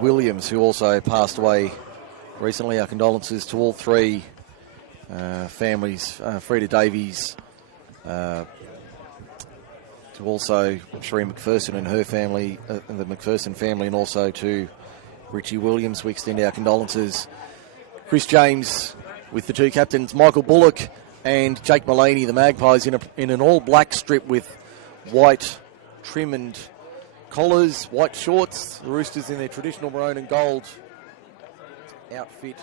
Williams, who also passed away recently. Our condolences to all three families, Freda Davies, to also Shean McPherson and her family, the McPherson family, and also to Richie Williams. We extend our condolences. Chris James with the two captains, Michael Bullock and Jake Mullaney, the Magpies, in an all-black strip with white trim and collars, white shorts. The Roosters in their traditional maroon and gold outfit,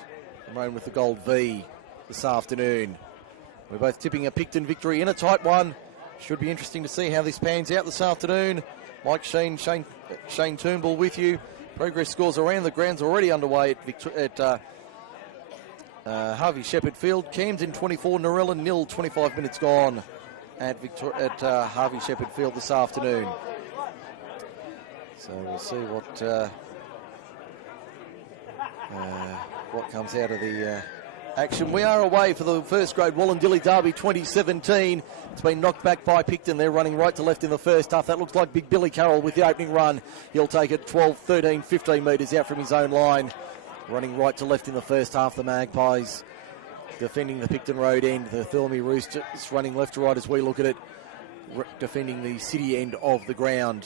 maroon with the gold V this afternoon. We're both tipping a Picton victory in a tight one. Should be interesting to see how this pans out this afternoon. Mike Shean, Shane Turnbull with you. Progress scores around the grounds already underway at Harvey Shepherd Field. Camden 24, Narellan 0, 25 minutes gone at Harvey Shepherd Field this afternoon. So we'll see what comes out of the action. We are away for the first grade Wallandilly Derby 2017. It's been knocked back by Picton. They're running right to left in the first half. That looks like Big Billy Carroll with the opening run. He'll take it 12, 13, 15 metres out from his own line. Running right to left in the first half, the Magpies defending the Picton Road end. The Thirlmere Roosters running left to right as we look at it, defending the city end of the ground.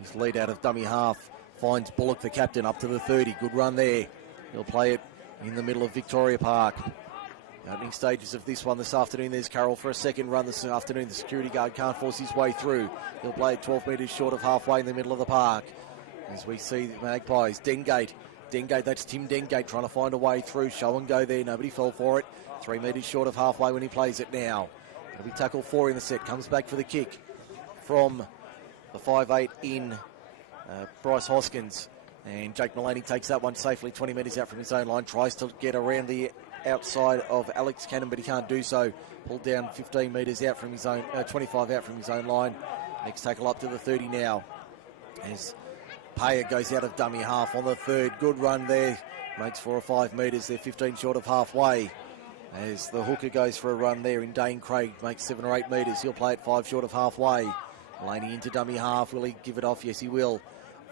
His lead out of dummy half finds Bullock, the captain, up to the 30. Good run there. He'll play it in the middle of Victoria Park. The opening stages of this one this afternoon. There's Carroll for a second run this afternoon. The security guard can't force his way through. He'll play it 12 metres short of halfway in the middle of the park. As we see the Magpies, Dengate, that's Tim Dengate trying to find a way through. Show and go there. Nobody fell for it. 3 metres short of halfway when he plays it now. It'll be tackle 4 in the set. Comes back for the kick from the 5'8" in Bryce Hoskins. And Jake Mullaney takes that one safely 20 metres out from his own line. Tries to get around the outside of Alex Cannon, but he can't do so. Pulled down 15 metres out from his own, 25 out from his own line. Next tackle up to the 30 now. As Payer goes out of dummy half on the third. Good run there. Makes 4 or 5 metres. They're 15 short of halfway. As the hooker goes for a run there in Dane Craig. Makes 7 or 8 metres. He'll play it 5 short of halfway. Mullaney into dummy half. Will he give it off? Yes, he will.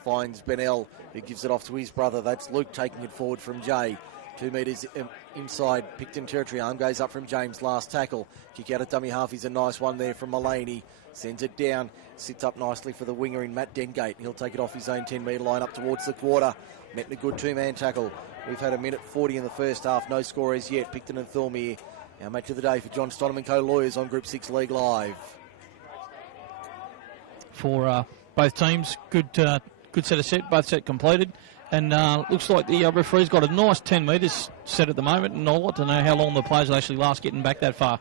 Finds Bennell, who gives it off to his brother. That's Luke taking it forward from Jay. 2 metres inside Picton territory. Arm goes up from James. Last tackle. Kick out of dummy half is a nice one there from Mullaney. Sends it down. Sits up nicely for the winger in Matt Dengate. He'll take it off his own 10-metre line up towards the quarter. Met in a good two-man tackle. We've had a minute 40 in the first half. No score as yet. Picton and Thirlmere. Our match of the day for John Stonham & Co. Lawyers on Group 6 League Live. For both teams, good set of set, both set completed. And looks like the referee's got a nice 10 metres set at the moment, and I'd like to know how long the players will actually last getting back that far.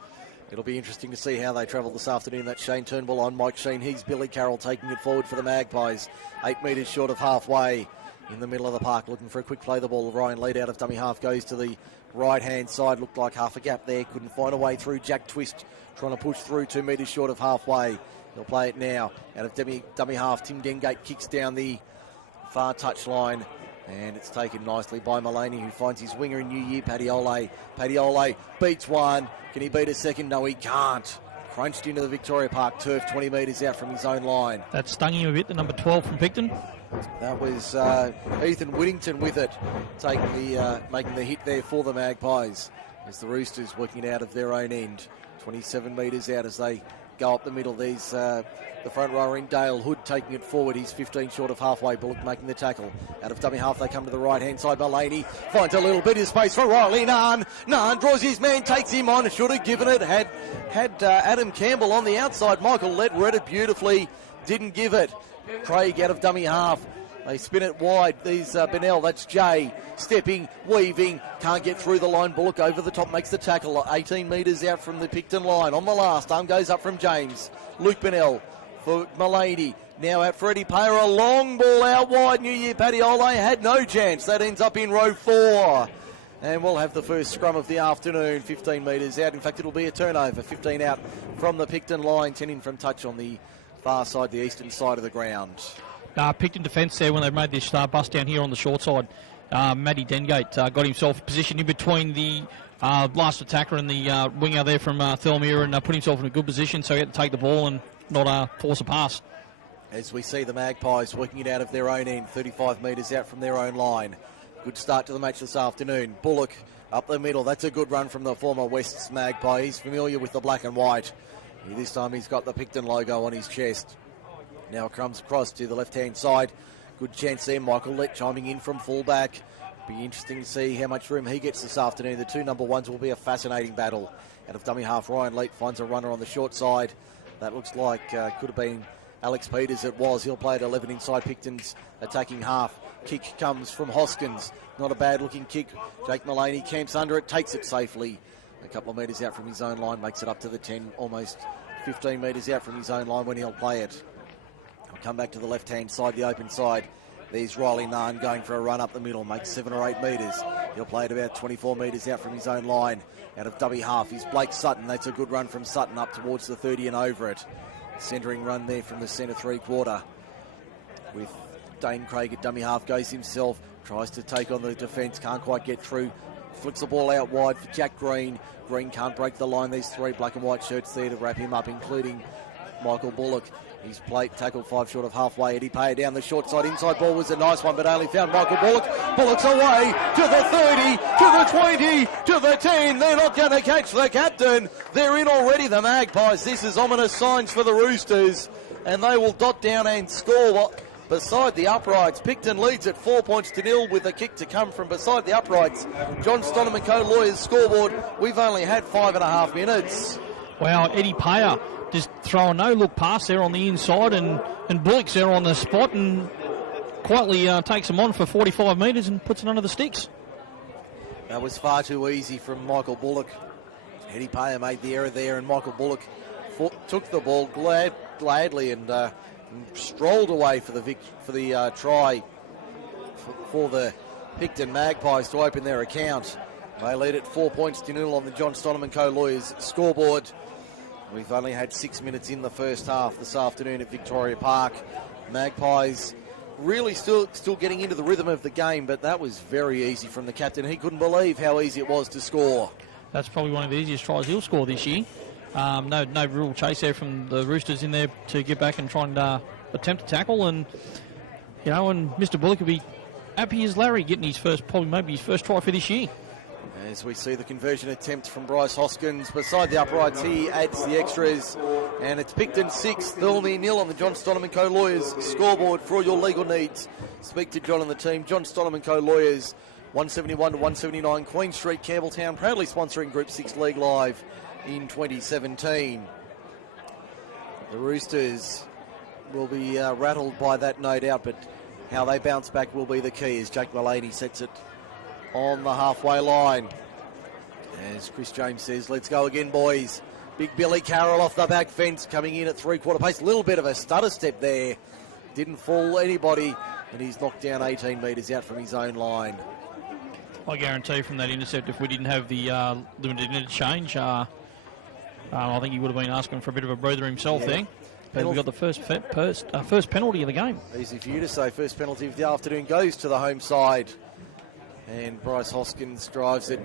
It'll be interesting to see how they travel this afternoon. That's Shane Turnbull on Mike Shean. He's Billy Carroll taking it forward for the Magpies. 8 metres short of halfway in the middle of the park, looking for a quick play the ball. Ryan lead out of dummy half goes to the right-hand side. Looked like half a gap there. Couldn't find a way through. Jack Twist trying to push through 2 metres short of halfway. He'll play it now. Out of dummy half, Tim Dengate kicks down the far touch line. And it's taken nicely by Mullaney, who finds his winger in New Year, Paddy Ole. Paddy Ole beats one. Can he beat a second? No, he can't. Crunched into the Victoria Park turf, 20 metres out from his own line. That stung him a bit, the number 12 from Picton. That was Ethan Whittington with it, making the hit there for the Magpies. As the Roosters working it out of their own end. 27 metres out as they go up the middle. These the front rower in Dale Hood taking it forward. He's 15 short of halfway. Bullock making the tackle. Out of dummy half they come to the right hand side. Mullaney finds a little bit of space for Riley Nunn. Nunn draws his man, takes him on. Should have given it. Had Adam Campbell on the outside. Michael Lett read it beautifully. Didn't give it. Craig out of dummy half. They spin it wide. These Bennell, that's Jay. Stepping, weaving, can't get through the line. Bullock over the top, makes the tackle. 18 metres out from the Picton line. On the last, arm goes up from James. Luke Bennell for Mullaney. Now out for Eddie Payer. A long ball out wide. New Year Paddy Ole had no chance. That ends up in row 4. And we'll have the first scrum of the afternoon. 15 metres out. In fact, it'll be a turnover. 15 out from the Picton line. 10 in from touch on the far side, the eastern side of the ground. Picton defence there when they made this bust down here on the short side. Matty Dengate got himself positioned in between the last attacker and the winger there from Thirlmere and put himself in a good position, so he had to take the ball and not force a pass. as we see the Magpies working it out of their own end, 35 metres out from their own line. Good start to the match this afternoon. Bullock up the middle. That's a good run from the former Wests Magpie. He's familiar with the black and white. This time he's got the Picton logo on his chest. Now it comes across to the left-hand side. Good chance there. Michael Lett chiming in from fullback. Be interesting to see how much room he gets this afternoon. The two number ones will be a fascinating battle. Out of dummy half, Ryan Lett finds a runner on the short side. That looks like could have been Alex Peters. It was. He'll play at 11 inside Picton's attacking half. Kick comes from Hoskins. Not a bad looking kick. Jake Mullaney camps under it, takes it safely. A couple of metres out from his own line, makes it up to the 10, almost 15 metres out from his own line when he'll play it. He'll come back to the left-hand side, the open side. There's Riley Nunn going for a run up the middle, makes 7 or 8 metres. He'll play it about 24 metres out from his own line. Out of dummy half is Blake Sutton. That's a good run from Sutton up towards the 30 and over it. Centering run there from the centre three-quarter. With Dane Craig at dummy half, goes himself, tries to take on the defence, can't quite get through. Flicks the ball out wide for Jack Green. Green can't break the line. There's 3 black and white shirts there to wrap him up, including Michael Bullock. His plate tackled 5 short of halfway. Eddie Payer down the short side. Inside ball was a nice one, but only found Michael Bullock. Bullock's away to the 30, to the 20, to the 10. They're not going to catch the captain. They're in already, the Magpies. This is ominous signs for the Roosters, and they will dot down and score beside the uprights. Picton leads at 4-0 with a kick to come from beside the uprights. John Stonham and Co. Lawyers scoreboard. We've only had 5.5 minutes. Wow, Eddie Payer just throw a no-look pass there on the inside, and Bullock's there on the spot and quietly takes him on for 45 metres and puts it under the sticks. That was far too easy from Michael Bullock. Eddie Payer made the error there, and Michael Bullock took the ball gladly and strolled away for the try for the Picton Magpies to open their account. They lead at 4-0 on the John Stonham and Co. Lawyers scoreboard. We've only had 6 minutes in the first half this afternoon at Victoria Park. Magpies really still getting into the rhythm of the game, but that was very easy from the captain. He couldn't believe how easy it was to score. That's probably one of the easiest tries he'll score this year. No real chase there from the Roosters in there to get back and try and attempt to tackle. And Mr. Bullock will be happy as Larry getting his first, probably maybe his first try for this year. As we see the conversion attempt from Bryce Hoskins beside the uprights, he adds the extras, and it's Picton 6, Thirlmere 0 on the John Stonham and Co. Lawyers scoreboard. For all your legal needs, speak to John and the team. John Stonham and Co. Lawyers, 171 to 179 Queen Street, Campbelltown, proudly sponsoring Group 6 League Live in 2017. The Roosters will be rattled by that, no doubt, but how they bounce back will be the key as Jake Mullaney sets it on the halfway line. As Chris James says, let's go again, boys. Big Billy Carroll off the back fence, coming in at three-quarter pace. A little bit of a stutter step there. Didn't fool anybody, and he's knocked down 18 metres out from his own line. I guarantee from that intercept, if we didn't have the limited interchange, I think he would have been asking for a bit of a breather himself there. But we got the first penalty of the game. Easy for you to say. First penalty of the afternoon goes to the home side. And Bryce Hoskins drives it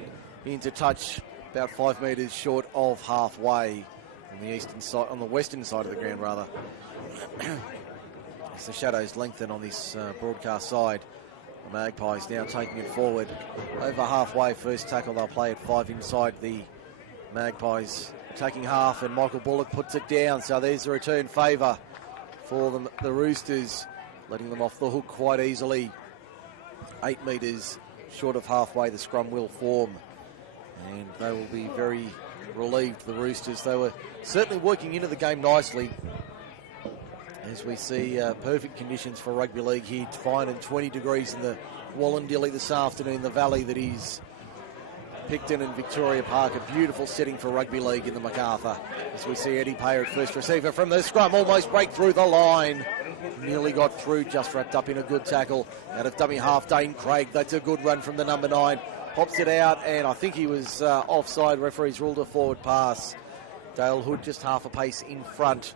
into touch about 5 metres short of halfway on the eastern side, on the western side of the ground rather. As the shadows lengthen on this broadcast side, the Magpies now taking it forward over halfway. First tackle, they'll play at 5 inside the Magpies attacking half, and Michael Bullock puts it down. So there's a return favour for the Roosters, letting them off the hook quite easily. 8 metres short of halfway the scrum will form, and they will be very relieved, the Roosters. They were certainly working into the game nicely, as we see perfect conditions for rugby league here. Fine and 20 degrees in the Wollondilly this afternoon, the valley that is Picton and Victoria Park. A beautiful setting for rugby league in the MacArthur, as we see Eddie Payer at first receiver from the scrum, almost break through the line. Nearly got through, just wrapped up in a good tackle. Out of dummy half, Dane Craig. That's a good run from the number 9. Pops it out, and I think he was offside. Referees ruled a forward pass. Dale Hood just half a pace in front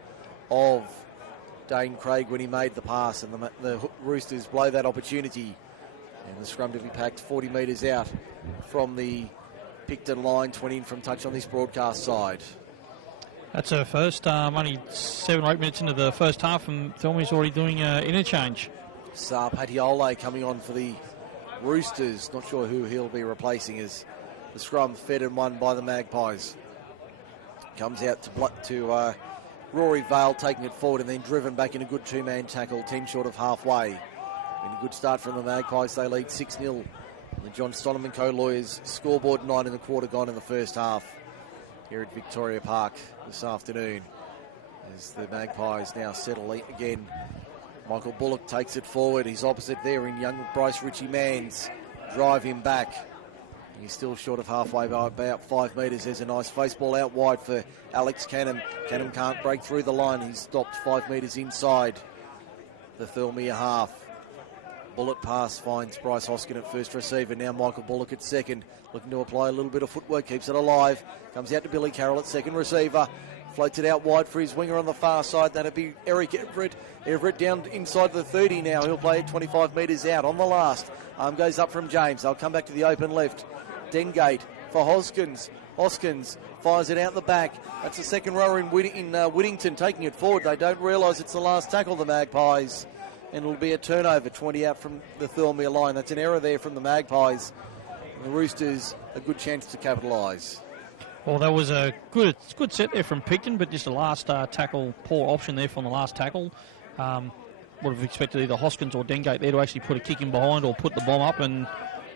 of Dane Craig when he made the pass, and the Roosters blow that opportunity. And the scrum to be packed 40 metres out from the Picton line, 20 in from touch on this broadcast side. That's her first. Only 7 or 8 minutes into the first half, and Thirlmere's already doing interchange. Patiole coming on for the Roosters. Not sure who he'll be replacing as the scrum fed and won by the Magpies. Comes out to Rory Vale, taking it forward and then driven back in a good two-man tackle, 10 short of halfway. And a good start from the Magpies. They lead 6-0. The John Stoneman Co-Lawyers scoreboard 9 1/4 gone in the first half here at Victoria Park this afternoon. As the Magpies now settle again. Michael Bullock takes it forward. He's opposite there in young Bryce Richie Manns. Drive him back. He's still short of halfway by about 5 metres. There's a nice face ball out wide for Alex Canham. Canham can't break through the line. He's stopped 5 metres inside the Thirlmere half. Bullet pass finds Bryce Hoskin at first receiver. Now Michael Bullock at second. Looking to apply a little bit of footwork. Keeps it alive. Comes out to Billy Carroll at second receiver. Floats it out wide for his winger on the far side. That'd be Eric Everett. Everett down inside the 30 now. He'll play it 25 metres out on the last. Arm goes up from James. They'll come back to the open left. Dengate for Hoskins. Hoskins fires it out the back. That's the second rower in Whittington taking it forward. They don't realise it's the last tackle, the Magpies. And it'll be a turnover, 20 out from the Thirlmere line. That's an error there from the Magpies. And the Roosters, a good chance to capitalise. Well, that was a good set there from Picton, but just the last tackle, poor option there from the last tackle. Would have expected either Hoskins or Dengate there to actually put a kick in behind or put the bomb up and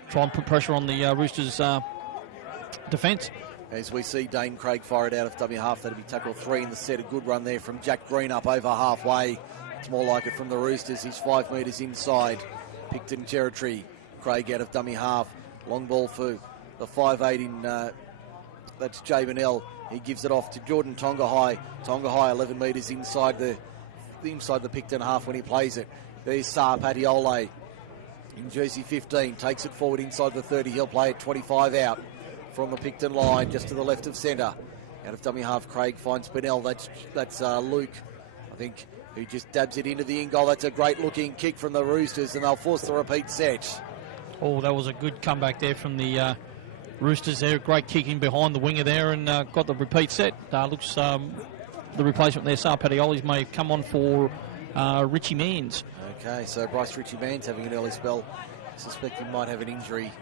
try and put pressure on the Roosters' defence. As we see Dane Craig fire it out of W half, that'll be tackle 3 in the set. A good run there from Jack Green up over halfway. It's more like it from the Roosters. He's 5 metres inside Picton territory. Craig out of dummy half. Long ball for the 5'8" in, that's Jay Bennell. He gives it off to Jordan Tonga-High. Tonga-High 11 metres inside the Picton half when he plays it. There's Patiole in jersey 15. Takes it forward inside the 30. He'll play it 25 out from the Picton line, just to the left of centre. Out of dummy half, Craig finds Bennell. That's Luke, I think, who just dabs it into the in-goal. That's a great-looking kick from the Roosters, and they'll force the repeat set. Oh, that was a good comeback there from the Roosters there. Great kicking behind the winger there and got the repeat set. Looks the replacement there, Patiolis, may have come on for Richie Manns. Okay, so Bryce Richie Manns having an early spell. I suspect he might have an injury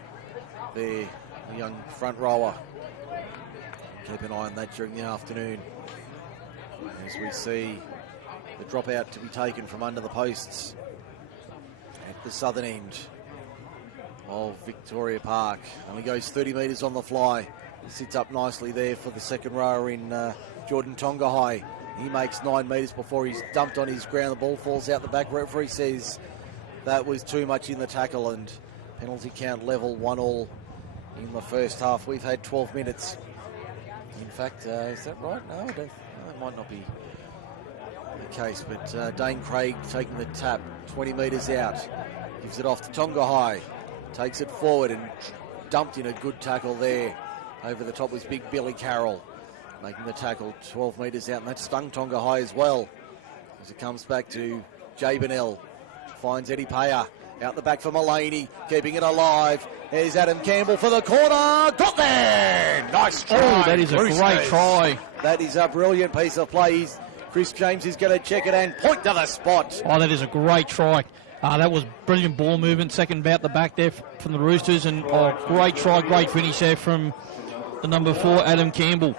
there, the young front rower. Keep an eye on that during the afternoon as we see the dropout to be taken from under the posts at the southern end of Victoria Park. Only goes 30 metres on the fly. He sits up nicely there for the second rower in Jordan Tonga-High. He makes 9 metres before he's dumped on his ground. The ball falls out the back. Referee says that was too much in the tackle, and penalty count level 1-1 in the first half. We've had 12 minutes. In fact, is that right? No, that might not be the case, but Dane Craig taking the tap 20 metres out. Gives it off to Tonga-High. Takes it forward and dumped in a good tackle there. Over the top was big Billy Carroll, making the tackle 12 metres out, and that stung Tonga-High as well. As it comes back to Jay Bennell, finds Eddie Payer. Out the back for Mullaney, keeping it alive. There's Adam Campbell for the corner. Got there! Nice try. Oh, that is a great try. That is a brilliant piece of play. Chris James is going to check it and point to the spot. Oh, that is a great try. That was brilliant ball movement. Second bout the back there from the Roosters. And great try, great finish there from the number 4, Adam Campbell.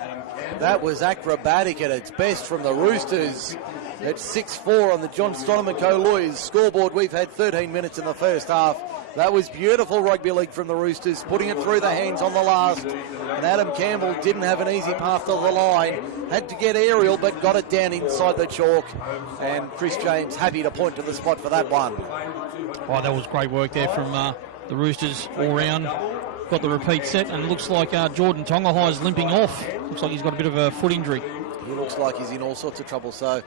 That was acrobatic at its best from the Roosters. It's 6-4 on the John Stoneman Co-Lawyers scoreboard. We've had 13 minutes in the first half. That was beautiful rugby league from the Roosters, putting it through the hands on the last. And Adam Campbell didn't have an easy path to the line. Had to get aerial, but got it down inside the chalk. And Chris James happy to point to the spot for that one. Oh, that was great work there from the Roosters all round. Got the repeat set, and it looks like Jordan Tonga-High is limping off. Looks like he's got a bit of a foot injury. He looks like he's in all sorts of trouble, so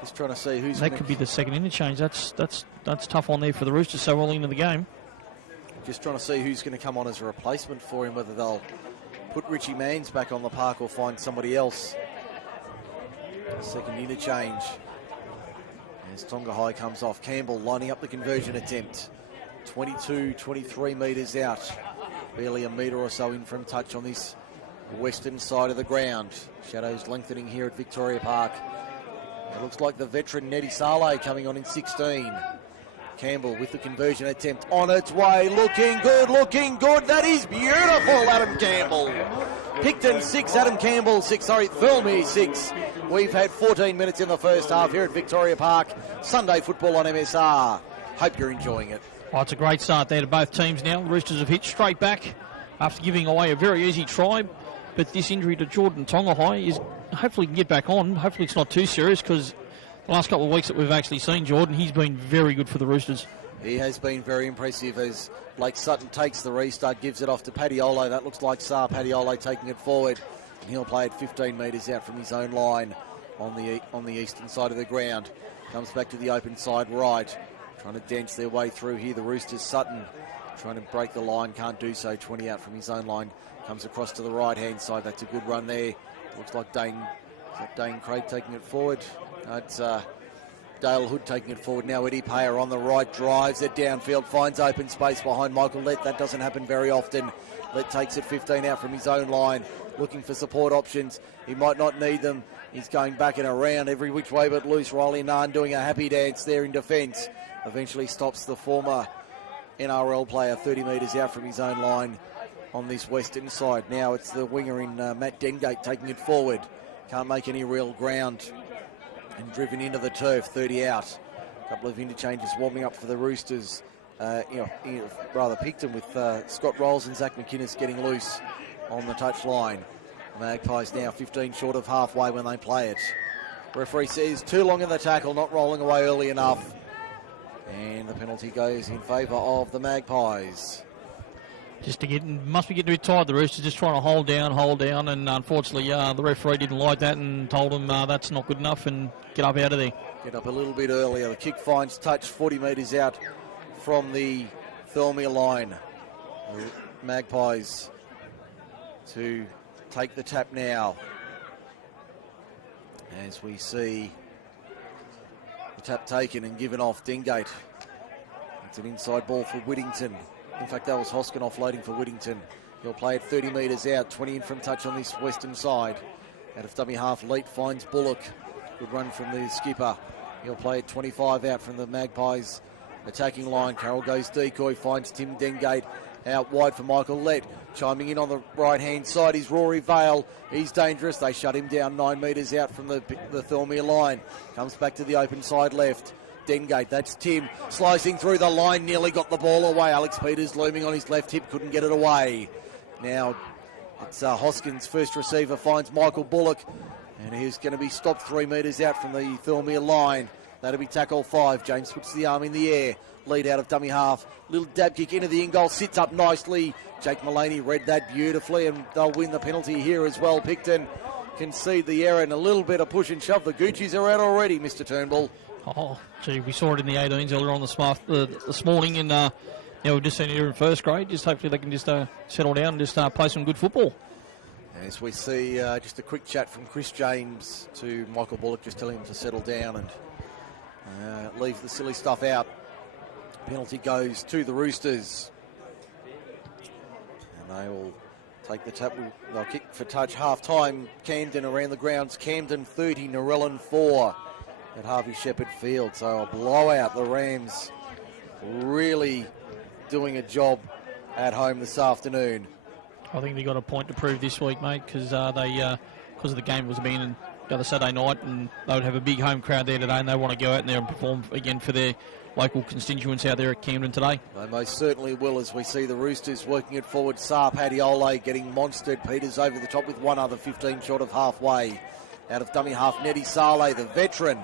just trying to see who's... That could be the second interchange. That's tough on there for the Roosters so early into the game. Just trying to see who's going to come on as a replacement for him, whether they'll put Richie Manns back on the park or find somebody else. Second interchange. As Tonga-High comes off. Campbell lining up the conversion attempt. 22, 23 metres out. Barely a metre or so in from touch on this western side of the ground. Shadows lengthening here at Victoria Park. It looks like the veteran Neddy Saleh coming on in 16. Campbell with the conversion attempt on its way. Looking good, looking good. That is beautiful, Adam Campbell. Picton 6, Adam Campbell 6, Thirlmere 6. We've had 14 minutes in the first half here at Victoria Park. Sunday football on MSR. Hope you're enjoying it. Oh, it's a great start there to both teams now. The Roosters have hit straight back after giving away a very easy try. But this injury to Jordan Tongahai is hopefully can get back on. Hopefully it's not too serious, because the last couple of weeks that we've actually seen Jordan, he's been very good for the Roosters. He has been very impressive as Blake Sutton takes the restart, gives it off to Padiolo. That looks like Padiolo taking it forward. And he'll play it 15 metres out from his own line on the eastern side of the ground. Comes back to the open side right. Trying to dance their way through here. The Roosters, Sutton trying to break the line. Can't do so. 20 out from his own line. Comes across to the right-hand side. That's a good run there. Looks like Dane Craig taking it forward. It's Dale Hood taking it forward now. Eddie Payer on the right, drives it downfield, finds open space behind Michael Lett. That doesn't happen very often. Lett takes it 15 out from his own line, looking for support options. He might not need them. He's going back and around every which way but loose. Riley Nahn doing a happy dance there in defence. Eventually stops the former NRL player 30 metres out from his own line on this western side. Now it's the winger in Matt Dengate taking it forward. Can't make any real ground and driven into the turf, 30 out. A couple of interchanges warming up for the Roosters. Picton with Scott Rolls and Zach McInnes getting loose on the touch line. The Magpies now 15 short of halfway when they play it. Referee says too long in the tackle, not rolling away early enough. And the penalty goes in favour of the Magpies. Must be getting a bit tired. The Roosters just trying to hold down, and unfortunately the referee didn't like that and told them that's not good enough and get up out of there. Get up a little bit earlier. The kick finds touch 40 metres out from the Thirlmere line. The Magpies to take the tap now. As we see the tap taken and given off Dengate. It's an inside ball for Whittington. In fact, that was Hoskin offloading for Whittington. He'll play it 30 metres out, 20 in from touch on this western side. Out of dummy half, Leet finds Bullock. Good run from the skipper. He'll play it 25 out from the Magpies attacking line. Carroll goes decoy, finds Tim Dengate out wide for Michael Lett. Chiming in on the right-hand side is Rory Vale. He's dangerous. They shut him down 9 metres out from the Thirlmere line. Comes back to the open side left. Dengate, that's Tim, slicing through the line, nearly got the ball away. Alex Peters looming on his left hip, couldn't get it away. Now it's Hoskins, first receiver, finds Michael Bullock, and he's going to be stopped 3 metres out from the Thirlmere line. That'll be tackle 5. James puts the arm in the air, lead out of dummy half. Little dab kick into the in-goal, sits up nicely. Jake Mullaney read that beautifully, and they'll win the penalty here as well. Picton concede the error and a little bit of push and shove. The Gucci's are out already, Mr. Turnbull. Oh, gee, we saw it in the 18s earlier on this morning, and we've just seen it here in first grade. Just hopefully they can just settle down and just play some good football. As we see just a quick chat from Chris James to Michael Bullock, just telling him to settle down and leave the silly stuff out. Penalty goes to the Roosters. And they will take the tap. They'll kick for touch. Half-time, Camden around the grounds. Camden 30, Narellan 4. At Harvey Shepherd Field. So a blowout. The Rams really doing a job at home this afternoon. I think they got a point to prove this week, mate, because of the game was being the other Saturday night, and they would have a big home crowd there today, and they want to go out there and perform again for their local constituents out there at Camden today. They most certainly will, as we see the Roosters working it forward. Padiolo getting monstered. Peters over the top with one other, 15 short of halfway. Out of dummy half, Neddy Saleh, the veteran.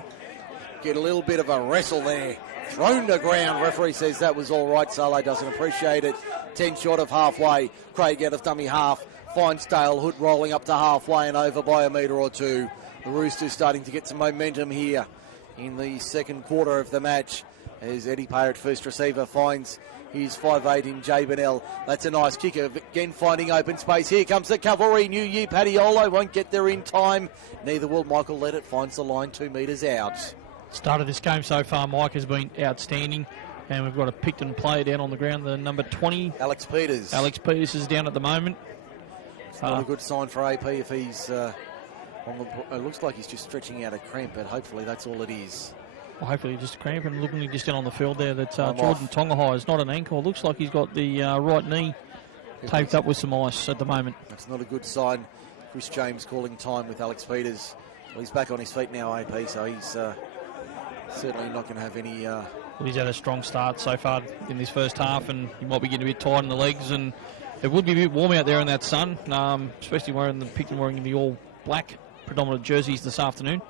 Get a little bit of a wrestle there. Thrown to ground. Referee says that was all right. Saleh doesn't appreciate it. 10 short of halfway. Craig out of dummy half. Finds Dale Hood rolling up to halfway and over by a metre or two. The Roosters starting to get some momentum here in the second quarter of the match. As Eddie Payer at first receiver finds his 5'8" in Jay Bennell. That's a nice kicker. Again finding open space. Here comes the cavalry. New Year Padiolo won't get there in time. Neither will Michael Lett. Finds the line 2 metres out. Start of this game so far, Mike, has been outstanding, and we've got a Picton player down on the ground, the number 20. Alex Peters. Alex Peters is down at the moment. Not a good sign for AP if he's on the. It looks like he's just stretching out a cramp, but hopefully that's all it is. Well, hopefully just a cramp, and looking just down on the field there that Jordan Tongahi is not an ankle. It looks like he's got the right knee taped up with some ice at the moment. That's not a good sign. Chris James calling time with Alex Peters. Well, he's back on his feet now, AP, so he's certainly not going to have any... Well, he's had a strong start so far in this first half, and he might be getting a bit tired in the legs, and it would be a bit warm out there in that sun, especially wearing the Picton wearing the all-black predominant jerseys this afternoon.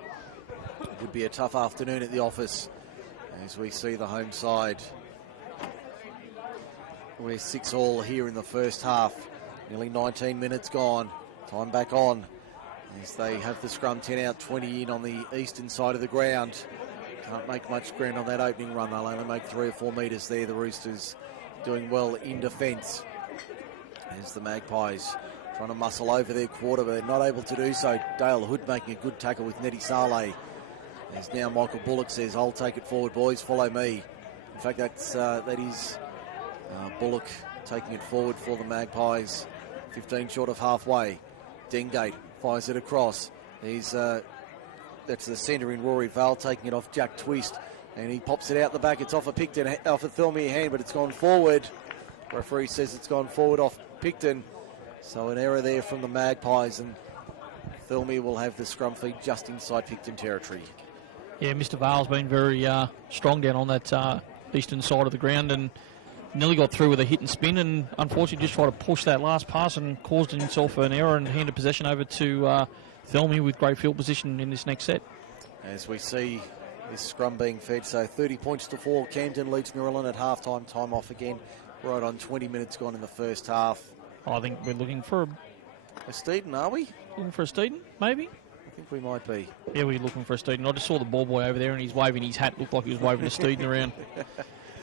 It would be a tough afternoon at the office as we see the home side. We're 6-all here in the first half. Nearly 19 minutes gone. Time back on as they have the scrum 10 out, 20 in on the eastern side of the ground. Can't make much ground on that opening run. They'll only make 3 or 4 metres there. The Roosters doing well in defence. There's the Magpies trying to muscle over their quarter, but they're not able to do so. Dale Hood making a good tackle with Nettie Saleh. As now Michael Bullock says, I'll take it forward, boys, follow me. In fact, that is Bullock taking it forward for the Magpies. 15 short of halfway. Dengate fires it across. That's the centre in Rory Vale, taking it off Jack Twist, and he pops it out the back. It's off a Picton, off a Thirlmere hand, but it's gone forward. Referee says it's gone forward off Picton. So an error there from the Magpies, and Thirlmere will have the scrum feed just inside Picton territory. Yeah, Mr. Vale's been very strong down on that eastern side of the ground, and nearly got through with a hit and spin, and unfortunately just tried to push that last pass and caused himself an error and handed possession over to Thirlmere with great field position in this next set. As we see this scrum being fed, so 30 points to 4. Camden leads Newellyn at half-time, time off again. Right on 20 minutes gone in the first half. I think we're looking for a Steeden, are we? Looking for a Steeden, maybe? I think we might be. Yeah, we're looking for a Steeden. I just saw the ball boy over there and he's waving his hat. Looked like he was waving a Steeden around.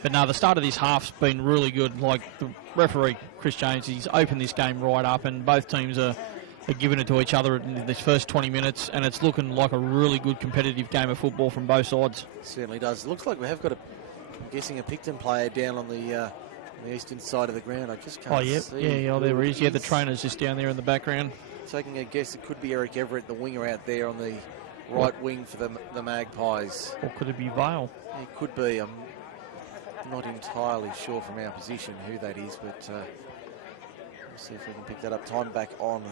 But no, the start of this half's been really good. Like the referee, Chris James, he's opened this game right up, and both teams are giving it to each other in this first 20 minutes, and it's looking like a really good competitive game of football from both sides. It certainly does. It looks like we have got I'm guessing a Picton player down on the eastern side of the ground. I just can't see. Yeah, there he is. Yeah, the trainer's just down there in the background. Taking a guess, it could be Eric Everett, the winger out there on the right wing for the Magpies. Or could it be Vale? It could be. I'm not entirely sure from our position who that is, but we'll see if we can pick that up. Time back on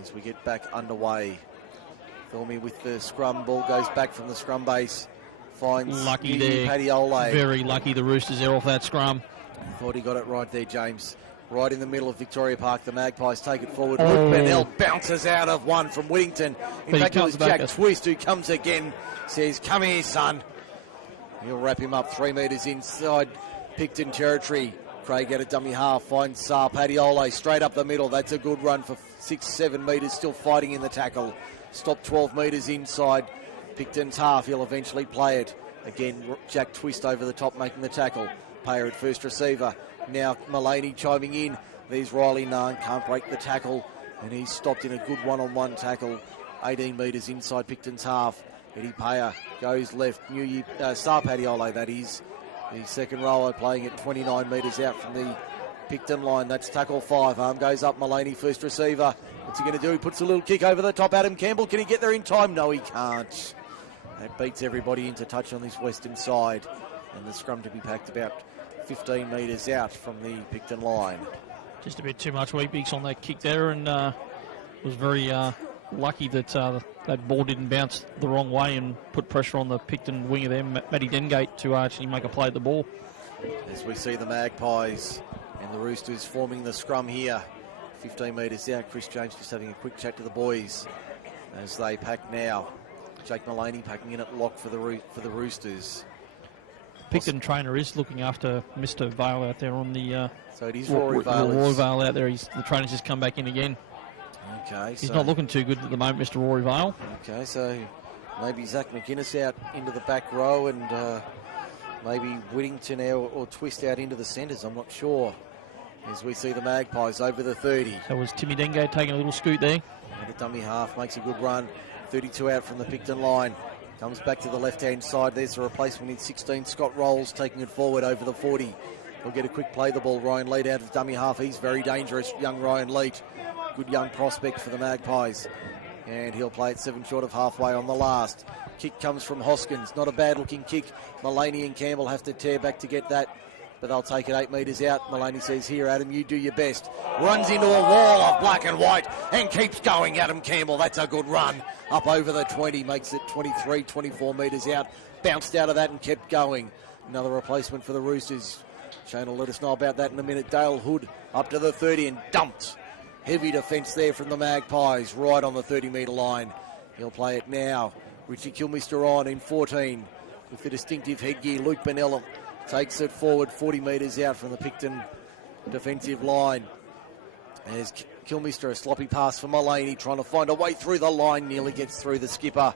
as we get back underway. Thirlmere with the scrum. Ball goes back from the scrum base. Finds lucky there. Paddy Ole. Very lucky, the Roosters there off that scrum. Thought he got it right there, James. Right in the middle of Victoria Park, the Magpies take it forward. Luke Bennell bounces out of one from Whittington. In fact, it was Jack Twist who comes again, says, come here, son. He'll wrap him up 3 metres inside Picton territory. Craig at a dummy half, finds Paddy Ole straight up the middle. That's a good run for 6-7 metres, still fighting in the tackle. Stopped 12 metres inside Picton's half. He'll eventually play it. Again, Jack Twist over the top making the tackle. Payer at first receiver. Now Mullaney chiming in. There's Riley Nunn, can't break the tackle, and he's stopped in a good one-on-one tackle. 18 metres inside Picton's half. Eddie Payer goes left. Paddy Ole, that is. The second rower playing at 29 metres out from the Picton line. That's tackle 5. Arm goes up. Mullaney first receiver. What's he going to do? He puts a little kick over the top. Adam Campbell, can he get there in time? No, he can't. That beats everybody into touch on this western side. And the scrum to be packed about 15 metres out from the Picton line. Just a bit too much Weet-Bix on that kick there, and was very lucky that that ball didn't bounce the wrong way and put pressure on the Picton winger there, Matty Dengate, to actually make a play at the ball. As we see the Magpies and the Roosters forming the scrum here, 15 metres out. Chris James just having a quick chat to the boys as they pack now. Jake Mullaney packing in at lock for the Roosters. Picton trainer is looking after Mr. Vale out there on the... so it is Rory Vale. Rory Vale out there. The trainer's just come back in again. Okay, he's not looking too good at the moment, Mr. Rory Vale. Okay, so maybe Zach McGuinness out into the back row, and maybe Whittington or Twist out into the centres. I'm not sure. As we see the Magpies over the 30. That was Timmy Dengate taking a little scoot there. And a dummy half makes a good run. 32 out from the Picton line. Comes back to the left-hand side. There's a replacement in 16. Scott Rolls taking it forward over the 40. He'll get a quick play the ball. Ryan Leet out of dummy half. He's very dangerous, young Ryan Leet. good young prospect for the Magpies. And he'll play it 7 short of halfway on the last. Kick comes from Hoskins. Not a bad-looking kick. Mullaney and Campbell have to tear back to get that, but they'll take it 8 metres out. Mullaney says, here, Adam, you do your best. Runs into a wall of black and white and keeps going. Adam Campbell, that's a good run. Up over the 20, makes it 23, 24 metres out. Bounced out of that and kept going. Another replacement for the Roosters. Shane will let us know about that in a minute. Dale Hood up to the 30 and dumped. Heavy defence there from the Magpies, right on the 30-metre line. He'll play it now. Richie Kilmister on in 14 with the distinctive headgear. Luke Bennell takes it forward 40 metres out from the Picton defensive line. There's Kilmister, a sloppy pass for Mullaney, trying to find a way through the line. Nearly gets through the skipper.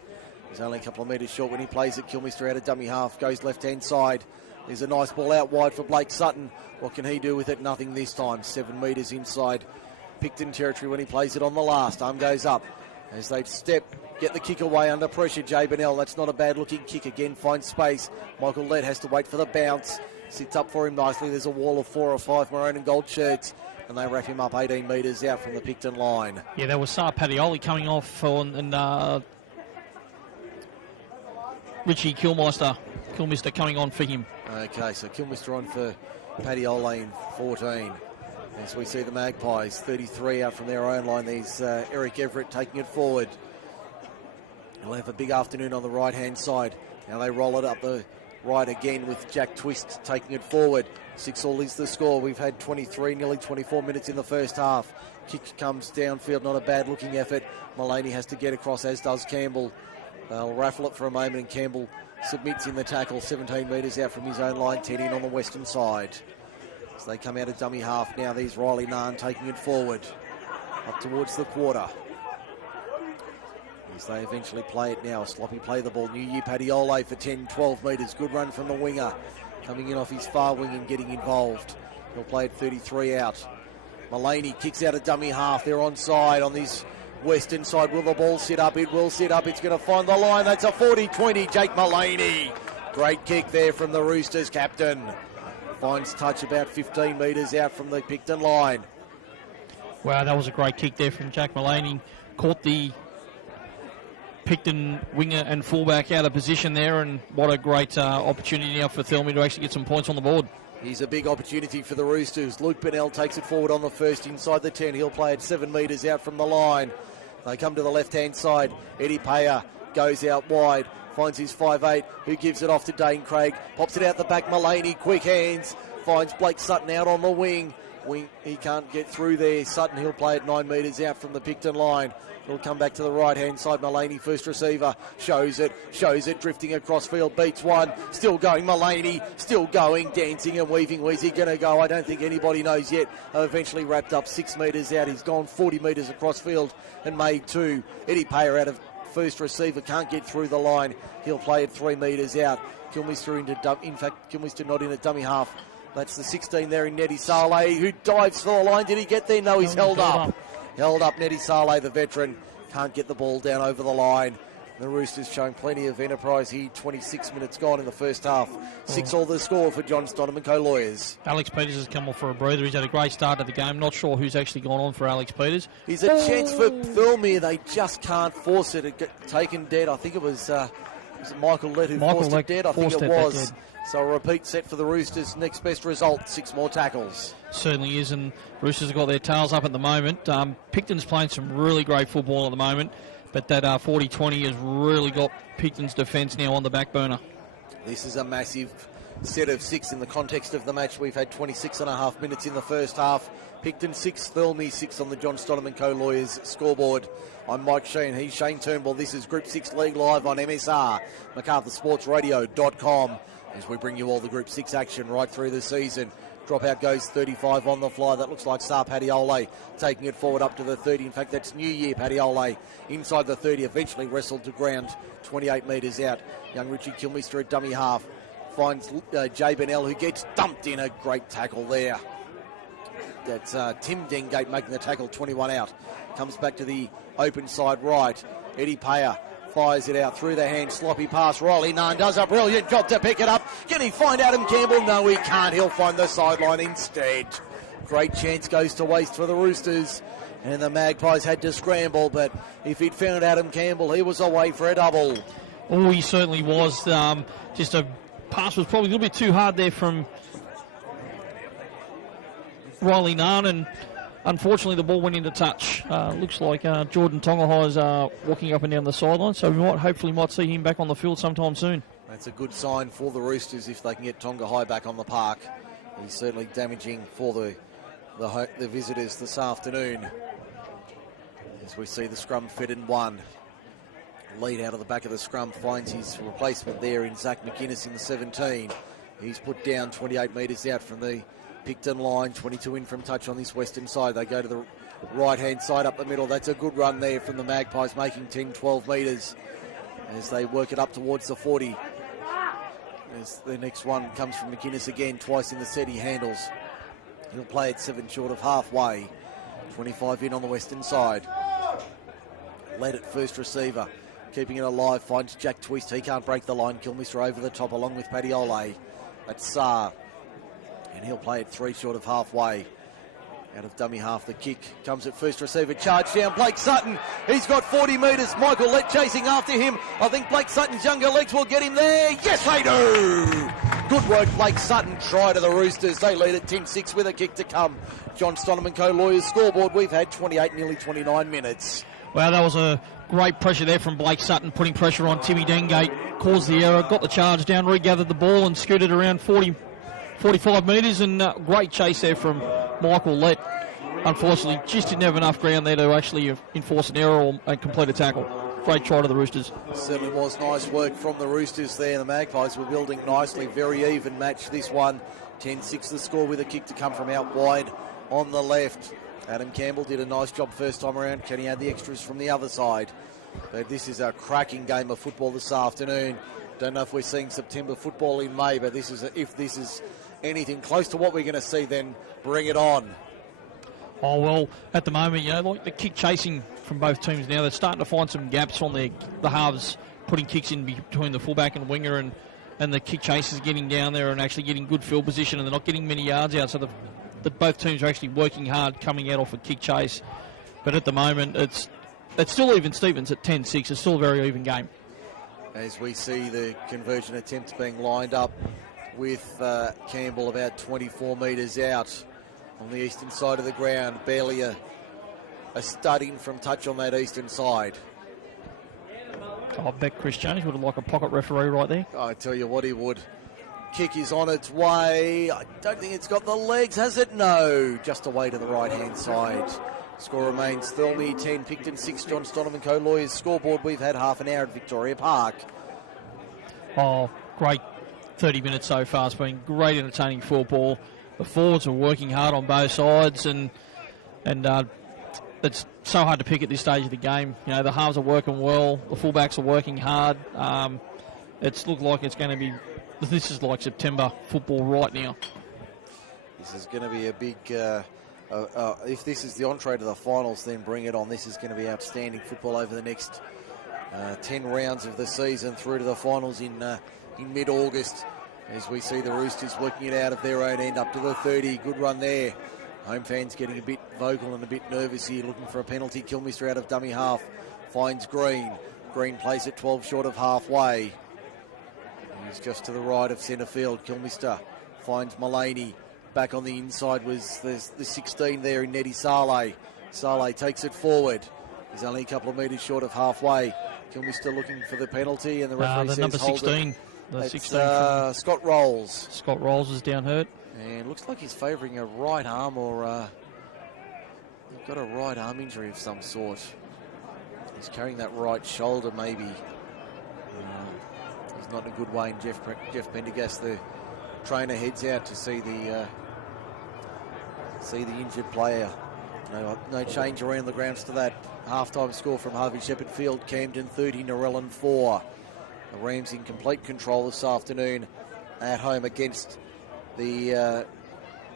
He's only a couple of metres short when he plays it. Kilmister out of dummy half, goes left-hand side. There's a nice ball out wide for Blake Sutton. What can he do with it? Nothing this time. 7 metres inside Picton territory when he plays it on the last. Arm goes up as they step, get the kick away under pressure. Jay Bennell, that's not a bad looking kick. Again, finds space. Michael Lett has to wait for the bounce. Sits up for him nicely. There's a wall of 4 or 5 maroon and gold shirts, and they wrap him up 18 metres out from the Picton line. Yeah, that was Padioli coming off and Richie Kilmister coming on for him. Okay, so Kilmister on for Padioli in 14. As we see the Magpies, 33 out from their own line. There's Eric Everett taking it forward. He'll have a big afternoon on the right-hand side. Now they roll it up the right again with Jack Twist taking it forward. 6-all is the score. We've had 23, nearly 24 minutes in the first half. Kick comes downfield, not a bad-looking effort. Mullaney has to get across, as does Campbell. They'll raffle it for a moment, and Campbell submits in the tackle, 17 metres out from his own line, 10 in on the western side. As they come out of dummy half now, there's Riley Nahn taking it forward up towards the quarter. As they eventually play it now, a sloppy play the ball. New Year Padioli for 10, 12 metres. Good run from the winger, coming in off his far wing and getting involved. He'll play it 33 out. Mullaney kicks out of dummy half. They're onside on this western side. Will the ball sit up? It will sit up. It's going to find the line. That's a 40-20, Jake Mullaney. Great kick there from the Roosters captain. Finds touch about 15 metres out from the Picton line. Wow, that was a great kick there from Jack Mullaney. Caught the Picton winger and fullback out of position there, and what a great opportunity now for Thirlmere to actually get some points on the board. Here's a big opportunity for the Roosters. Luke Bennell takes it forward on the first inside the 10. He'll play it 7 metres out from the line. They come to the left-hand side. Eddie Payer goes out wide. Finds his 5'8", who gives it off to Dane Craig. Pops it out the back. Mullaney, quick hands. Finds Blake Sutton out on the wing. He can't get through there. Sutton, he'll play it 9 metres out from the Picton line. He'll come back to the right-hand side. Mullaney, first receiver. Shows it. Drifting across field. Beats one. Still going. Mullaney, still going. Dancing and weaving. Where's he going to go? I don't think anybody knows yet. Eventually wrapped up 6 metres out. He's gone 40 metres across field and made 2. Eddie Payer out of first receiver, can't get through the line. He'll play it 3 metres out. Kilmister Kilmister not in a dummy half. That's the 16 there in Nettie Saleh, who dives for the line. Did he get there? No, he's held up. Held up, Nettie Saleh, the veteran. Can't get the ball down over the line. The Roosters showing plenty of enterprise here. 26 minutes gone in the first half. 6-all the score for John Stonham & Co Lawyers. Alex Peters has come off for a breather. He's had a great start to the game. Not sure who's actually gone on for Alex Peters. He's a chance for Thirlmere. They just can't force it. It got taken dead. I think it was Michael Lett who forced it dead. I think it was. So a repeat set for the Roosters. Next best result, 6 more tackles. Certainly is, and Roosters have got their tails up at the moment. Picton's playing some really great football at the moment, but that 40-20 has really got Picton's defence now on the back burner. This is a massive set of 6 in the context of the match. We've had 26 and a half minutes in the first half. Picton 6, Thirlmere 6 on the John Stonham & Co Lawyers scoreboard. I'm Mike Shean. He's Shane Turnbull. This is Group 6 League Live on MSR, MacArthurSportsRadio.com, as we bring you all the Group 6 action right through the season. Dropout goes 35 on the fly. That looks like Sar Padioli taking it forward up to the 30. In fact, that's New Year Padioli inside the 30. Eventually wrestled to ground 28 metres out. Young Richie Kilmister at dummy half. Finds Jay Bennell, who gets dumped in. A great tackle there. That's Tim Dengate making the tackle, 21 out. Comes back to the open side right. Eddie Payer fires it out through the hand, sloppy pass. Riley Nahn does a brilliant job to pick it up. Can he find Adam Campbell? No, he can't. He'll find the sideline instead. great chance goes to waste for the Roosters. And the Magpies had to scramble, but if he'd found Adam Campbell, he was away for a double. Oh, he certainly was. Just a pass was probably a little bit too hard there from Riley Nunn, and unfortunately the ball went into touch. Looks like Jordan Tongahai is walking up and down the sideline, so we hopefully might see him back on the field sometime soon. That's a good sign for the Roosters if they can get Tongahai back on the park. He's certainly damaging for the visitors this afternoon. As we see the scrum fed in one. Lead out of the back of the scrum finds his replacement there in Zach McInnes in the 17. He's put down 28 metres out from the Picton line, 22 in from touch on this western side. They go to the right-hand side up the middle. That's a good run there from the Magpies, making 10, 12 metres as they work it up towards the 40. As the next one comes from McInnes again, twice in the set he handles. He'll play it 7 short of halfway. 25 in on the western side. Led at first receiver. Keeping it alive, finds Jack Twist. He can't break the line. Kilmister over the top along with Paddy Ole. That's Saar. And he'll play it 3 short of halfway. Out of dummy half, the kick comes at first receiver. Charge down, Blake Sutton. He's got 40 metres. Michael Lett chasing after him. I think Blake Sutton's younger legs will get him there. Yes, they do! Good work, Blake Sutton. Try to the Roosters. They lead at 10-6 with a kick to come. John Stoneman Co. Lawyers scoreboard. We've had 28, nearly 29 minutes. Well, that was a great pressure there from Blake Sutton, putting pressure on Timmy Dengate. Caused the error, got the charge down, regathered the ball and scooted around 45 metres, and great chase there from Michael Lett. Unfortunately, just didn't have enough ground there to actually enforce an error and complete a tackle. Great try to the Roosters. Certainly was nice work from the Roosters there. The Magpies were building nicely. Very even match this one. 10-6 the score with a kick to come from out wide on the left. Adam Campbell did a nice job first time around. Can he add the extras from the other side? But this is a cracking game of football this afternoon. Don't know if we're seeing September football in May, but if this is anything close to what we're going to see, then bring it on. Oh, well, at the moment, like the kick chasing from both teams now, they're starting to find some gaps on the halves, putting kicks in between the fullback and winger, and the kick chasers getting down there and actually getting good field position, and they're not getting many yards out, so both teams are actually working hard coming out off a kick chase. But at the moment, it's still even Stevens at 10-6. It's still a very even game. As we see the conversion attempts being lined up with Campbell about 24 metres out on the eastern side of the ground. Barely a stud in from touch on that eastern side. I bet Chris Jones would have liked a pocket referee right there. I tell you what, he would. Kick is on its way. I don't think it's got the legs, has it? No. Just away to the right-hand side. Score remains Thirlmere 10, Picton 6, John Stoneman Co. Lawyers scoreboard. We've had half an hour at Victoria Park. Oh, great 30 minutes so far. It's been great entertaining football. The forwards are working hard on both sides, and it's so hard to pick at this stage of the game. The halves are working well. The fullbacks are working hard. It's looked like it's going to be... This is like September football right now. This is going to be a big... if this is the entree to the finals, then bring it on. This is going to be outstanding football over the next 10 rounds of the season through to the finals in mid-August, as we see the Roosters working it out of their own end up to the 30. Good run there. Home fans getting a bit vocal and a bit nervous here, looking for a penalty. Kilmister out of dummy half finds Green. Green plays it 12 short of halfway. He's just to the right of centre field. Kilmister finds Mullaney. Back on the inside was the 16 there in Neddy Saleh. Saleh takes it forward. He's only a couple of metres short of halfway. Kilmister looking for the penalty, and the referee says number 16. The 16 Scott Rolls. Scott Rolls is down hurt. And looks like he's favouring a right arm, or he's got a right arm injury of some sort. He's carrying that right shoulder maybe. He's not in a good way, and Jeff Pendergast, the trainer, heads out to see the injured player. No change around the grounds to that. Half-time score from Harvey Shepherd Field. Camden 30, Narellan 4. The Rams in complete control this afternoon at home against the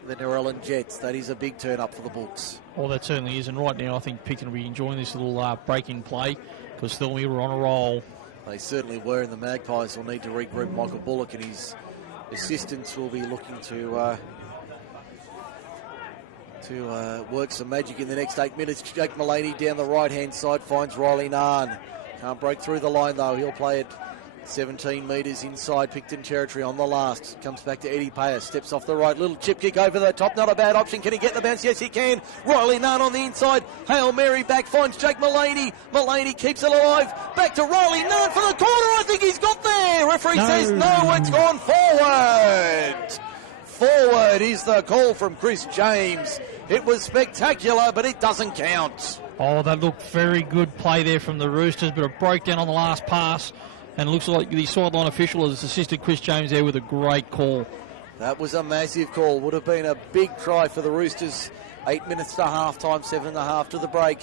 Narellan Jets. That is a big turn-up for the Books. Well, that certainly is, and right now I think Picton will be enjoying this little break-in play, because Thirlmere were on a roll. They certainly were, and the Magpies will need to regroup. Michael Bullock and his assistants will be looking to to work some magic in the next 8 minutes. Jake Mullaney down the right-hand side finds Riley Narn. Can't break through the line, though. He'll play it 17 metres inside Picton territory on the last. Comes back to Eddie Payer. Steps off the right. Little chip kick over the top. Not a bad option. Can he get the bounce? Yes, he can. Riley Narn on the inside. Hail Mary back. Finds Jake Mullaney. Mullaney keeps it alive. Back to Riley Narn for the corner. I think he's got there. Referee says no. It's gone forward. Forward is the call from Chris James. It was spectacular, but it doesn't count. Oh, that looked very good play there from the Roosters, but a breakdown on the last pass. And it looks like the sideline official has assisted Chris James there with a great call. That was a massive call. Would have been a big try for the Roosters. 8 minutes to half-time, 7.5 to the break.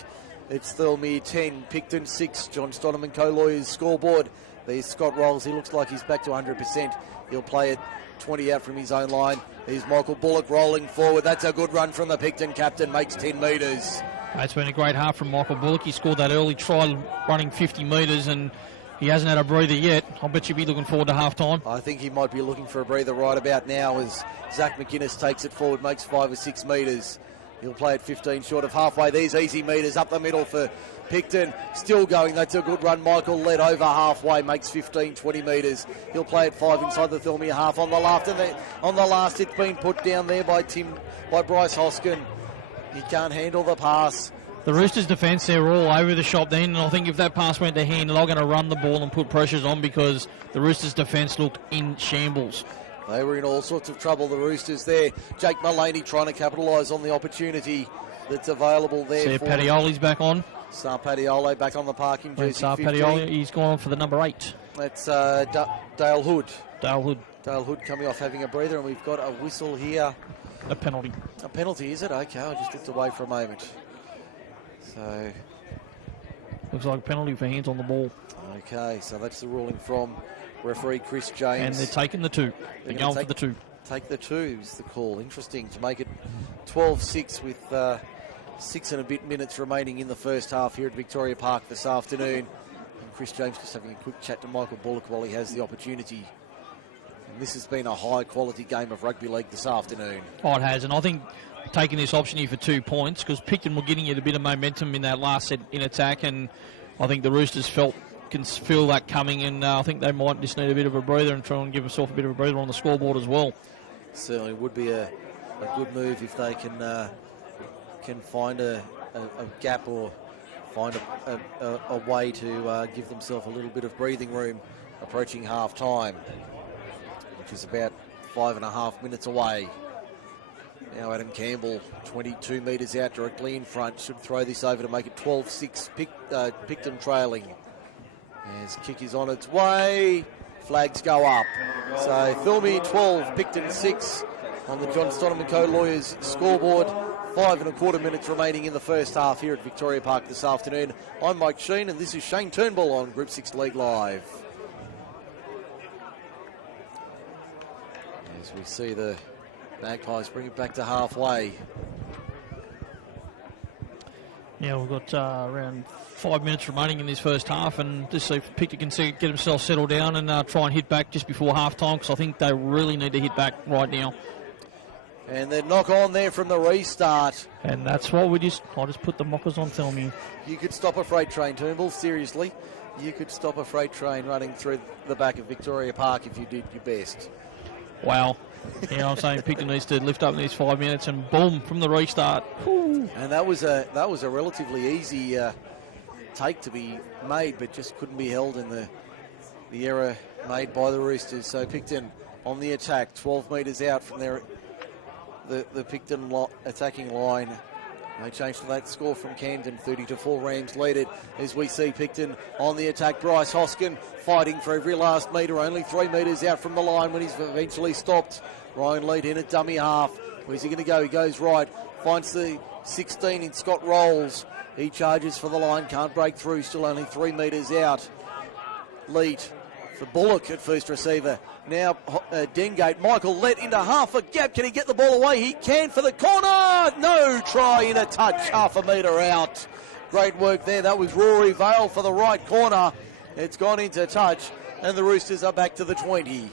It's Thirlmere 10, Picton 6. John Stonham and co-lawyers scoreboard. There's Scott Rolls. He looks like he's back to 100%. He'll play it 20 out from his own line. Here's Michael Bullock rolling forward. That's a good run from the Picton captain. Makes 10 metres. It's been a great half from Michael Bullock. He scored that early try running 50 metres, and he hasn't had a breather yet. I bet you'd be looking forward to half-time. I think he might be looking for a breather right about now as Zach McInnes takes it forward, makes 5 or 6 metres. He'll play it 15 short of halfway. There's easy metres up the middle for Picton. Still going. That's a good run. Michael led over halfway, makes 15, 20 metres. He'll play it 5 inside the Thirlmere half on the left. And on the last, it's been put down there by Bryce Hoskin. He can't handle the pass. The Roosters' defence, they're all over the shop then, and I think if that pass went to hand, they're going to run the ball and put pressures on because the Roosters' defence looked in shambles. They were in all sorts of trouble, the Roosters there. Jake Mullaney trying to capitalise on the opportunity that's available there. See, Patioli's back on. Sar Patioli back on the parking jersey. Sar Patioli, he's gone for the number 8. That's Dale Hood. Dale Hood. Dale Hood coming off having a breather, and we've got a whistle here. A penalty. A penalty, is it? Okay, I just looked away for a moment. So, looks like a penalty for hands on the ball. Okay, so that's the ruling from referee Chris James. And they're taking the 2. They're going for the 2. Take the 2 is the call. Interesting to make it 12-6 with 6 and a bit minutes remaining in the first half here at Victoria Park this afternoon. And Chris James just having a quick chat to Michael Bullock while he has the opportunity. And this has been a high-quality game of rugby league this afternoon. Oh, it has, and I think taking this option here for 2 points because Picton were getting it a bit of momentum in that last set in attack, and I think the Roosters can feel that coming, and I think they might just need a bit of a breather and try and give themselves a bit of a breather on the scoreboard as well. Certainly would be a good move if they can find a gap or find a way to give themselves a little bit of breathing room approaching half time, which is about 5.5 minutes away. Now Adam Campbell, 22 metres out directly in front, should throw this over to make it 12-6, Picton trailing. As kick is on its way, flags go up. So Thirlmere 12, Picton 6 on the John Stonham & Co Lawyers scoreboard. 5.25 minutes remaining in the first half here at Victoria Park this afternoon. I'm Mike Shean and this is Shane Turnbull on Group 6 League Live. As we see the Magpies bring it back to halfway. Yeah, we've got around 5 minutes remaining in this first half, and just see if Picton can get himself settled down and try and hit back just before half time, because I think they really need to hit back right now. And then knock on there from the restart. And that's what I just put the mockers on Thirlmere. You could stop a freight train, Turnbull, seriously. You could stop a freight train running through the back of Victoria Park if you did your best. Wow. You know what I'm saying? Picton needs to lift up in these 5 minutes and boom, from the restart. Woo. And that was a relatively easy take to be made, but just couldn't be held in the error made by the Roosters. So Picton on the attack, 12 metres out from the Picton attacking line. No change to that score from Camden, 30-4 Rams lead it as we see Picton on the attack. Bryce Hoskin fighting for every last metre, only 3 metres out from the line when he's eventually stopped. Ryan Lead in at dummy half. Where's he going to go? He goes right, finds the 16 in Scott Rolls. He charges for the line, can't break through, still only 3 metres out. Lead for Bullock at first receiver. Now Dengate, Michael let into half a gap. Can he get the ball away? He can for the corner. No try in a touch, half a metre out. Great work there. That was Rory Vale for the right corner. It's gone into touch and the Roosters are back to the 20.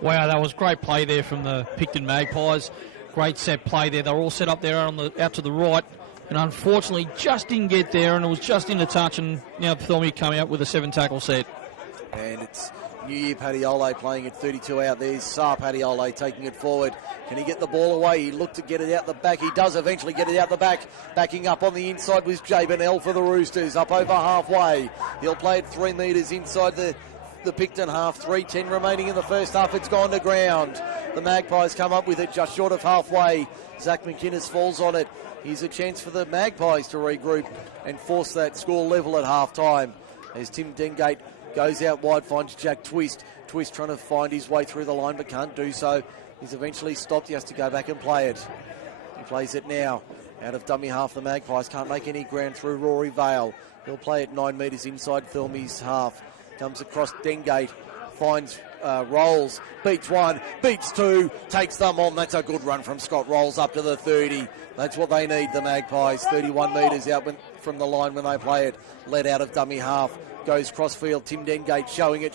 Wow, that was great play there from the Picton Magpies. Great set play there. They're all set up there out to the right, and unfortunately just didn't get there, and it was just into touch, and now Thirlmere coming up with a 7-tackle set. And it's New Year Padiole playing at 32 out. There's Sar Padiole taking it forward. Can he get the ball away? He looked to get it out the back. He does eventually get it out the back. Backing up on the inside was Jabinell for the Roosters, up over halfway. He'll play it 3 metres inside the Picton half. 3:10 remaining in the first half. It's gone to ground. The Magpies come up with it just short of halfway. Zach McInnes falls on it. Here's a chance for the Magpies to regroup and force that score level at half-time. As Tim Dengate goes out wide, finds Jack Twist. Twist trying to find his way through the line but can't do so. He's eventually stopped. He has to go back and play it. He plays it now. Out of dummy half, the Magpies can't make any ground through Rory Vale. He'll play it 9 metres inside Thirlmere's half. Comes across Dengate. Finds Rolls. Beats 1. Beats 2. Takes them on. That's a good run from Scott Rolls up to the 30. That's what they need, the Magpies. 31 metres out from the line when they play it. Led out of dummy half. Goes crossfield. Tim Dengate showing it.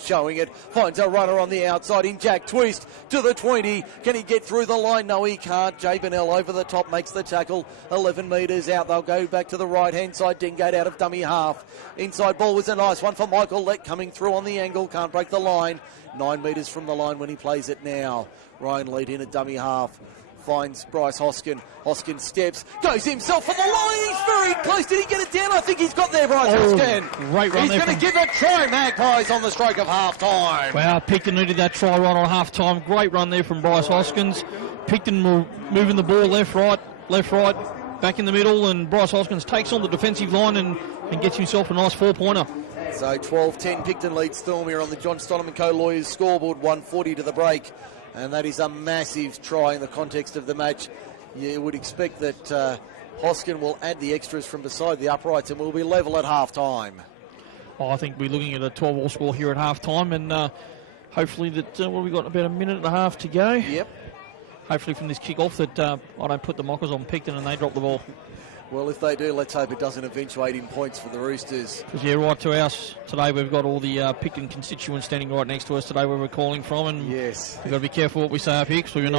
Finds a runner on the outside in Jack Twist to the 20. Can he get through the line? No, he can't. Jabinell over the top makes the tackle. 11 metres out. They'll go back to the right-hand side. Dengate out of dummy half. Inside ball was a nice one for Michael Lett coming through on the angle. Can't break the line. 9 metres from the line when he plays it now. Ryan Lead in at dummy half. Finds Bryce Hoskin. Hoskin steps, goes himself for the line. He's very close. Did he get it down? I think he's got there, Bryce Hoskin. Great run. He's going to give a try, Magpies, on the stroke of half-time. Wow, Picton needed that try right on half-time. Great run there from Bryce Hoskins. Picton moving the ball left, right, back in the middle, and Bryce Hoskins takes on the defensive line and gets himself a nice 4-pointer. So 12-10, Picton leads Thirlmere on the John Stonham & Co. Lawyers scoreboard, 140 to the break. And that is a massive try in the context of the match. You would expect that Hoskin will add the extras from beside the uprights and will be level at half-time. Oh, I think we're looking at a 12-all score here at half-time, and hopefully that, we've got about a minute and a half to go. Yep. Hopefully from this kick-off that I don't put the mockers on Picton and they drop the ball. Well, if they do, let's hope it doesn't eventuate in points for the Roosters. Because, yeah, right to us today, we've got all the Picton constituents standing right next to us today where we're calling from. And yes, we've got to be careful what we say up here because we may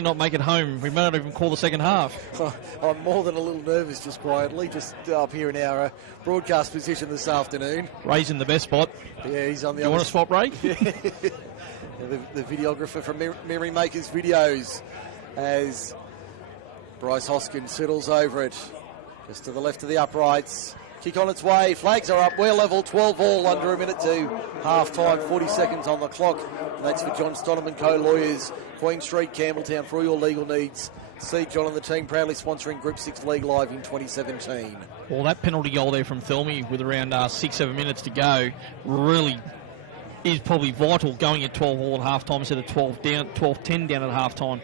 not make it home. We may not even call the second half. I'm more than a little nervous just quietly, just up here in our broadcast position this afternoon. Ray's in the best spot. Yeah, he's on the other. You want to spot Ray? the videographer from Merry Makers Videos as Bryce Hoskins settles over it. Just to the left of the uprights. Kick on its way. Flags are up. We're level. 12-all under a minute to half-time. 40 seconds on the clock. And that's for John Stonham & Co. Lawyers. Queen Street, Campbelltown, for all your legal needs. See John and the team proudly sponsoring Group 6 League Live in 2017. Well, that penalty goal there from Thirlmere with around 6-7 minutes to go really is probably vital going at 12-all at half-time instead of 12-10 down at half-time.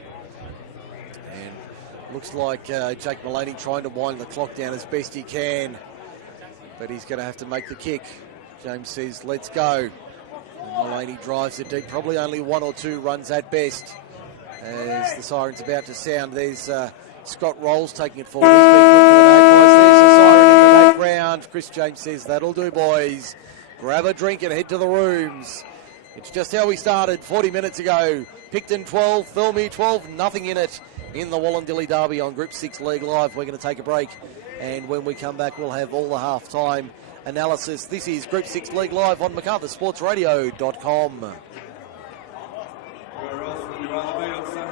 Looks like Jake Mullaney trying to wind the clock down as best he can. But he's going to have to make the kick. James says, let's go. And Mullaney drives it deep. Probably only 1 or 2 runs at best. As the siren's about to sound, there's Scott Rolls taking it forward. He's been good for the Magpies. There's the siren in the background. Chris James says, that'll do, boys. Grab a drink and head to the rooms. It's just how we started 40 minutes ago. Picton 12, Thirlmere 12, nothing in it. In the Wollondilly Derby on Group 6 League Live. We're going to take a break, and when we come back we'll have all the half-time analysis. This is Group 6 League Live on MacArthurSportsRadio.com. Where else would you rather be on Saturday?